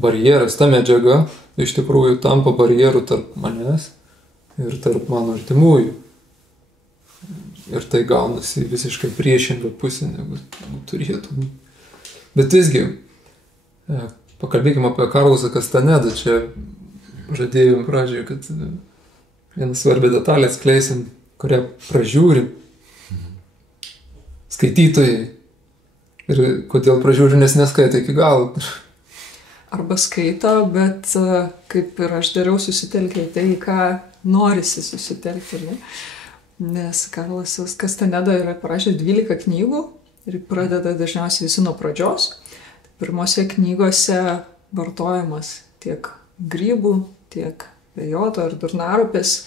barjeras, ta medžiaga iš tikrųjų tampa barjeru tarp manęs ir tarp mano artimųjų. Ir tai gaunasi visiškai priešinga pusė, negu turėtų. Bet visgi, pakalbėkime apie Karlosą Kastanedą. Čia žadėjom pradžioje, kad vieną svarbią detalę atskleisim, kurią pražiūri skaitytojai. Ir kodėl pražiūri, nes neskaita iki galo. Arba skaito, bet kaip ir aš dariau, susitelkia į tai, ką norisi susitelkti. Ne? Nes Karlosas Kastaneda yra parašęs 12 knygų ir pradeda dažniausiai visi nuo pradžios. Pirmose knygose vartojamas tiek grybų, tiek vėjoto ar durnarupės.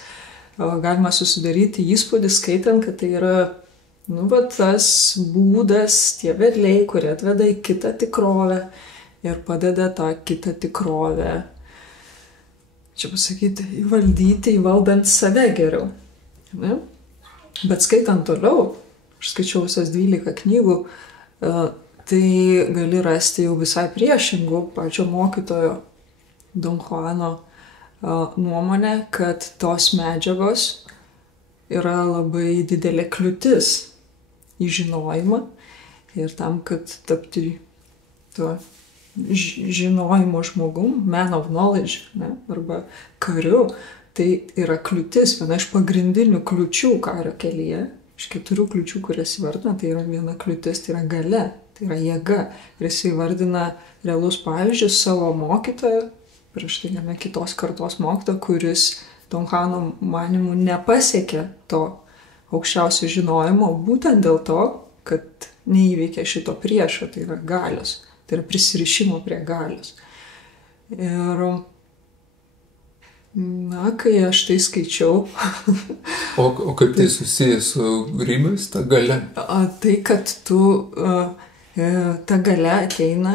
Galima susidaryti įspūdį skaitant, kad tai yra tas būdas, tie vedliai, kurie atveda į kitą tikrovę ir padeda tą kitą tikrovę, čia pasakyti, įvaldyti, įvaldant save geriau. Ne? Bet skaitant toliau, aš skaičiau visas 12 knygų, tai gali rasti jau visai priešingų pačio mokytojo Don Juano nuomonę, kad tos medžiagos yra labai didelė kliūtis į žinojimą ir tam, kad tapti to žinojimo žmogum, man of knowledge, ne, arba kariu, tai yra kliūtis, viena iš pagrindinių kliūčių kario kelyje. Iš 4 kliūčių, kurias įvardina, tai yra viena kliūtis, tai yra galia, tai yra jėga. Ir jis įvardina realus pavyzdžius savo mokytoją, prieš tai kitos kartos mokytoją, kuris Donhano manimų nepasiekė to aukščiausio žinojimo būtent dėl to, kad neįveikė šito priešo, tai yra galios, tai yra prisirišimo prie galios. Ir kai aš tai skaičiau. O kaip tai susijęs su grybais, ta galia? Tai, kad ta galia ateina,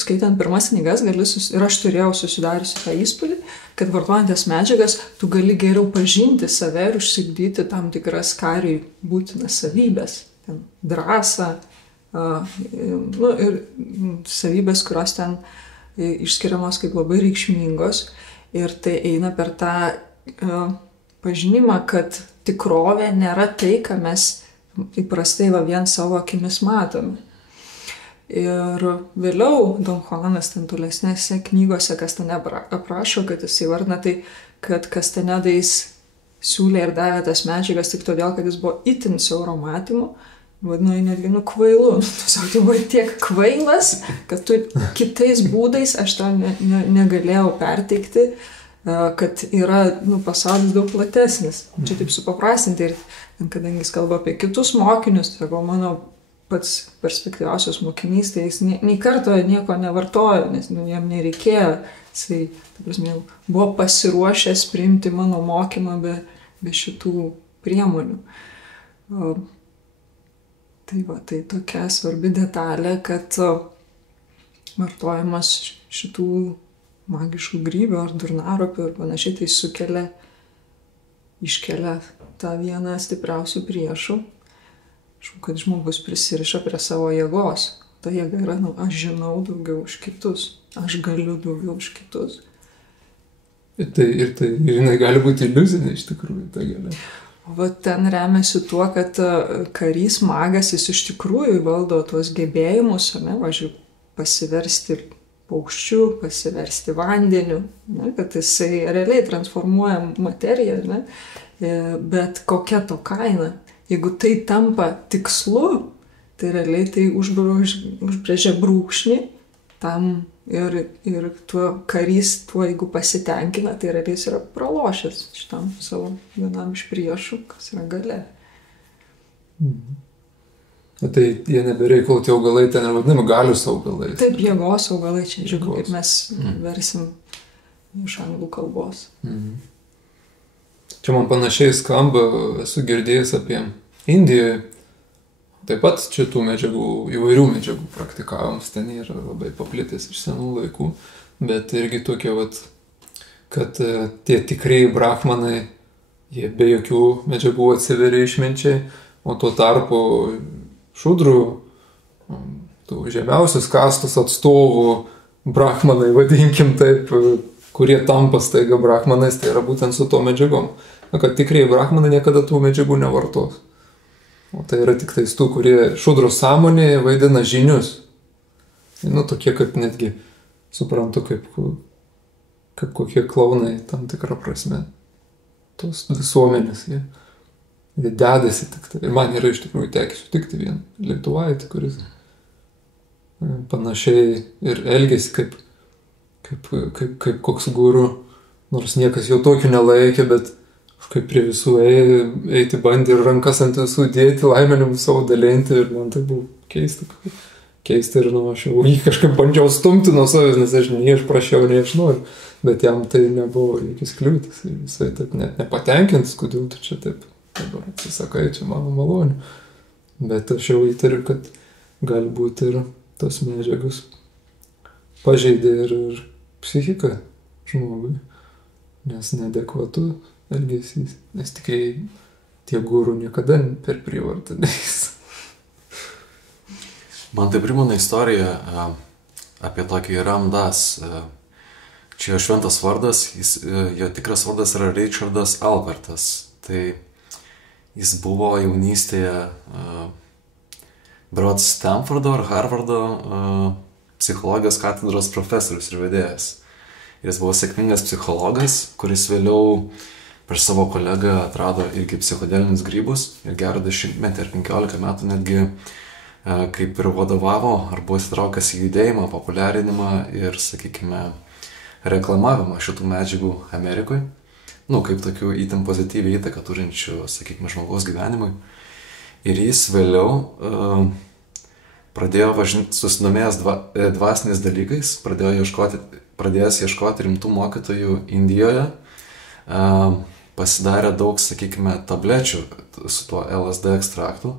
skaitant pirmas knygas, ir aš turėjau susidariusi tą įspūdį, kad vartojant tas medžiagas, tu gali geriau pažinti save ir užsigdyti tam tikras kariui būtinas savybės. Drąsą, ir savybės, kurios ten išskiriamos kaip labai reikšmingos. Ir tai eina per tą pažinimą, kad tikrovė nėra tai, ką mes įprastai vien savo akimis matome. Ir vėliau Don Juanas ten tolesnėse knygose Castaneda aprašo, kad jis įvardina tai, kad Castaneda jis siūlė ir davė tas medžiagas tik todėl, kad jis buvo itin siauro matymo, vadinu jį netgi kvailu. Tiesiog tai buvo tiek kvailas, kad tu kitais būdais aš to negalėjau perteikti, kad yra pasaulis daug platesnis. Čia taip supaprastinti. Ir kadangi jis kalba apie kitus mokinius, tai buvo mano pats perspektyviausias mokinys, tai jis nei karto nieko nevartojo, nes jam nereikėjo. Jisai, ta prasme, buvo pasiruošęs priimti mano mokymą be šitų priemonių. Tai tokia svarbi detalė, kad vartojimas šitų magiškų grybių ar durnaropių ir panašiai tai iškelia tą vieną stipriausių priešų. Kad žmogus prisiriša prie savo jėgos. Ta jėga yra, aš žinau daugiau už kitus, aš galiu daugiau už kitus. Ir jinai gali būti iliuzinė iš tikrųjų, ta galia. Ten remiasi tuo, kad karys, magas, jis iš tikrųjų valdo tuos gebėjimus, pasiversti paukščiu, pasiversti vandeniu, kad jisai realiai transformuoja materiją, bet kokia to kaina. Jeigu tai tampa tikslu, tai realiai tai užbrėžia brūkšnį tam ir tuo karys, jeigu pasitenkina, tai realiai jis yra pralošęs šitam savo vienam iš priešų, kas yra galia. Tai jie nebereikalo, tie augalai ten yra vadinami galios augalai. Taip, jėgos augalai, čia žiūrėjau, kaip mes versim iš anglų kalbos. Čia man panašiai skamba, esu girdėjęs apie Indijoje. Taip pat čia tų medžiagų, įvairių medžiagų praktikavimas, ten yra labai paplitęs iš senų laikų, bet irgi tokie, kad tie tikrieji brahmanai, jie be jokių medžiagų atsiveria išminčiai, o tuo tarpu šudrų, tų žemiausios kastos atstovų brahmanai, vadinkim taip, kurie tampa staiga brahmanais, tai yra būtent su to medžiagom. Kad tikrieji brahmanai niekada tų medžiagų nevartos. O tai yra tik tais tų, kurie šudro sąmonėje vaidina žinius. Tokie, kad netgi suprantu, kaip kokie klaunai tam tikrą prasme. Tos visuomenės, jie dedasi tik tai. Ir man yra iš tikrųjų tekę sutikti vieną lietuvaitį, kuris panašiai ir elgėsi kaip koks guru, nors niekas jau tokių nelaikė, bet kaip prie visų eiti bandė ir rankas ant visų dėti, laimenimus savo dalinti ir man tai buvo keista ir aš jau jį kažkaip bandžiau stumti nuo savęs, nes aš nei aš prašiau, nei aš noriu, bet jam tai nebuvo jokios kliūtis ir jisai taip net nepatenkintas, kodėl tu čia taip dabar atsisakai, čia mano malonių, bet aš jau įtariu, kad gali būti ir tos medžiagos pažeidė ir psichiką žmogui, nes neadekvatu elgesys, nes tikrai tie gurų niekada per prievartą neis. Man tai primena istoriją apie tokį Ramdas. Čia jo šventas vardas, jo tikras vardas yra Richardas Albertas. Tai jis buvo jaunystėje berods Stanfordo ar Harvardo psichologijos katedros profesorius ir vedėjas. Ir jis buvo sėkmingas psichologas, kuris vėliau per savo kolegą atrado irgi psichodelinius grybus ir gerą 10 ar 15 metų netgi kaip ir vadovavo ar buvo įsitraukęs į judėjimą, populiarinimą ir, sakykime, reklamavimą šitų medžiagų Amerikoje. kaip tokių itin pozityviai įtaką turinčių, sakykime, žmogaus gyvenimui. Ir jis vėliau pradėjo susidomėjęs dvasiniais dalykais, pradėjęs ieškoti rimtų mokytojų Indijoje, pasidarė daug, sakykime, tablečių su tuo LSD ekstraktu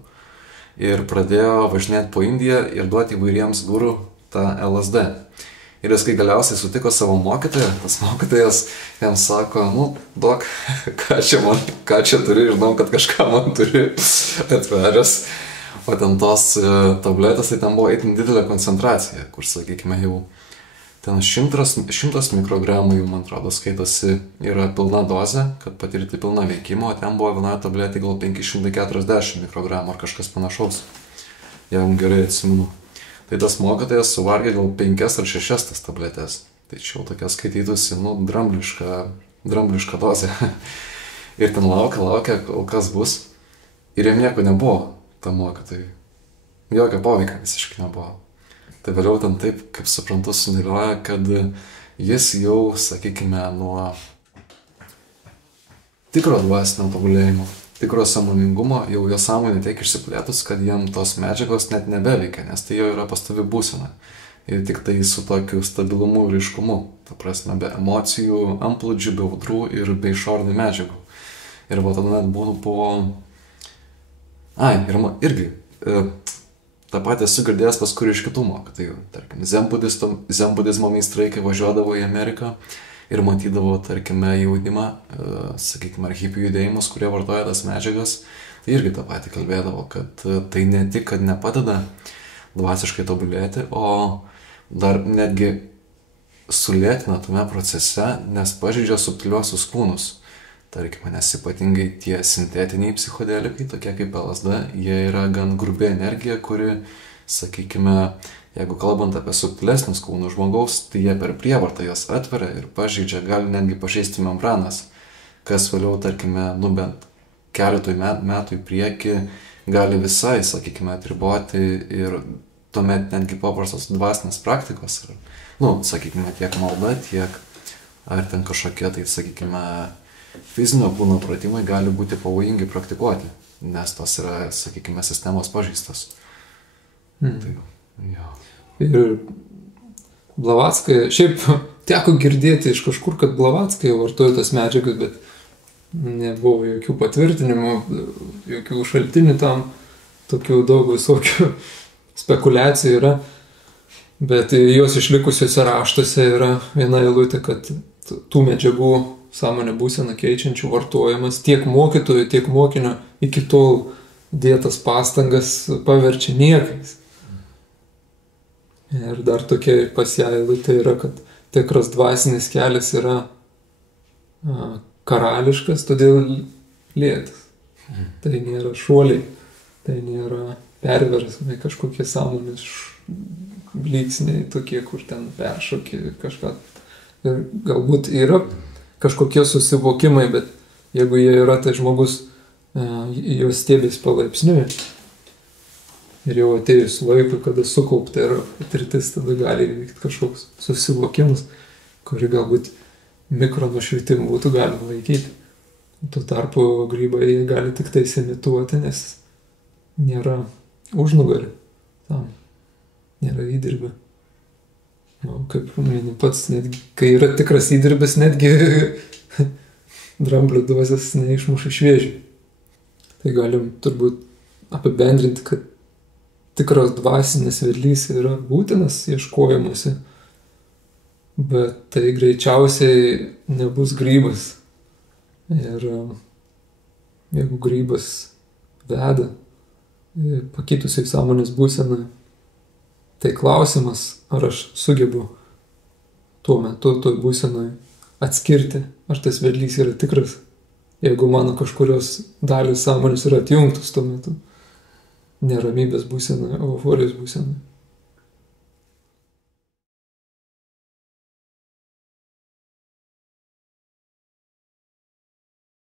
ir pradėjo važinėti po Indiją ir duoti įvairiems guru tą LSD. Ir jis, kai galiausiai sutiko savo mokytoją, tas mokytojas jam sako, duok, ką čia turi, žinau, kad kažką man turi atvežęs. O ten tos tabletės, tai ten buvo itin didelė koncentracija, kur, sakykime, jau ten 100 mikrogramų jau, man atrodo, skaitosi yra pilna dozė, kad patirti pilną veikimą, o ten buvo viena tabletė gal 540 mikrogramų ar kažkas panašaus, jeigu gerai atsimenu. Tai tas mokytojas suvargė gal 5 ar 6 tas tabletės. Tai čia jau tokia skaitytųsi, drambliška dozė. Ir ten laukia, kol kas bus. Ir jam nieko nebuvo, tam mokytojui. Jokio poveikio visiškai nebuvo. Tai vėliau ten taip, kaip suprantu, sudėlioja, kad jis jau, sakykime, nuo tikro dvasinio tobulėjimo, tikro sąmoningumo, jau jo sąmonė tiek išsiplėtus, kad jam tos medžiagos net nebeveikia, nes tai jau yra pastovi būsena. Ir tik tai su tokiu stabilumu ir ryškumu, ta prasme, be emocijų, antplūdžių, be audrų ir be išorinių medžiagų. Ir va tada net būnu po... irgi, tą patį esu girdėjęs paskui iš kitų mokytojų. Tarkim, zenbudizmo meistrai, kai važiuodavo į Ameriką, ir matydavo, tarkime, jaunimą, sakykime, ar hipių judėjimus, kurie vartoja tas medžiagas, tai irgi tą patį kalbėdavo, kad tai ne tik, kad nepadeda dvasiškai tobulėti, o dar netgi sulėtina tame procese, nes pažeidžia subtiliuosius kūnus. Tarkime, nes ypatingai tie sintetiniai psichodelikai, tokie kaip LSD, jie yra gan grubi energija, kuri, sakykime, jeigu kalbant apie subtilesnius kūnus žmogaus, tai jie per prievartą jas atveria ir pažeidžia, gali netgi pažeisti membranas, kas vėliau, tarkime, bent keletui metų į priekį gali visai, sakykime, atriboti ir tuomet netgi paprastos dvasinės praktikos. Sakykime, tiek malda, tiek ar ten kažkokie, tai, sakykime, fizinio kūno pratimai gali būti pavojingi praktikuoti, nes tos yra, sakykime, sistemos pažeistos. Tai, jo. Ir Blavatskai, šiaip teko girdėti iš kažkur, kad Blavatskai vartoja tas medžiagas, bet nebuvo jokių patvirtinimų, jokių šaltinių tam, tokių daug visokių spekulacijų yra, bet jos išlikusiuose raštuose yra viena eilutė, kad tų medžiagų sąmonę būseną keičiančių vartojimas tiek mokytojų, tiek mokinio iki tol dėtas pastangas paverčia niekais. Ir dar tokia pas ją eilutė yra, kad tikras dvasinis kelias yra karališkas, todėl lėtas. Tai nėra šuoliai, tai nėra perversmai, kažkokie sąmonės blyksniai tokie, kur ten peršoki kažką. Ir galbūt yra kažkokie susivokimai, bet jeigu jie yra, tai žmogus juos stebės palaipsniui. Ir jau atėjus laikui, kada sukaupta yra patirtis, tada gali įvykti kažkoks susivokimas, kurį galbūt mikronušvitimu būtų galima laikyti. Tuo tarpu grybai gali tik tai imituoti, nes nėra užnugarį tam, nėra įdirbio. Kaip mini pats, netgi, kai yra tikras įdirbis, netgi dramblio dozės neišmuša iš vėžių. Tai galim turbūt apibendrinti, kad tikras dvasinis vedlys yra būtinas ieškojimuose, bet tai greičiausiai nebus grybas. Ir jeigu grybas veda pakitusiai sąmonės būseną, tai klausimas, ar aš sugebu tuo metu, toj būsenoj atskirti, ar tas vedlys yra tikras, jeigu mano kažkurios dalys sąmonės yra atjungtos tuo metu. Neramybės būsena, euforijos būsena.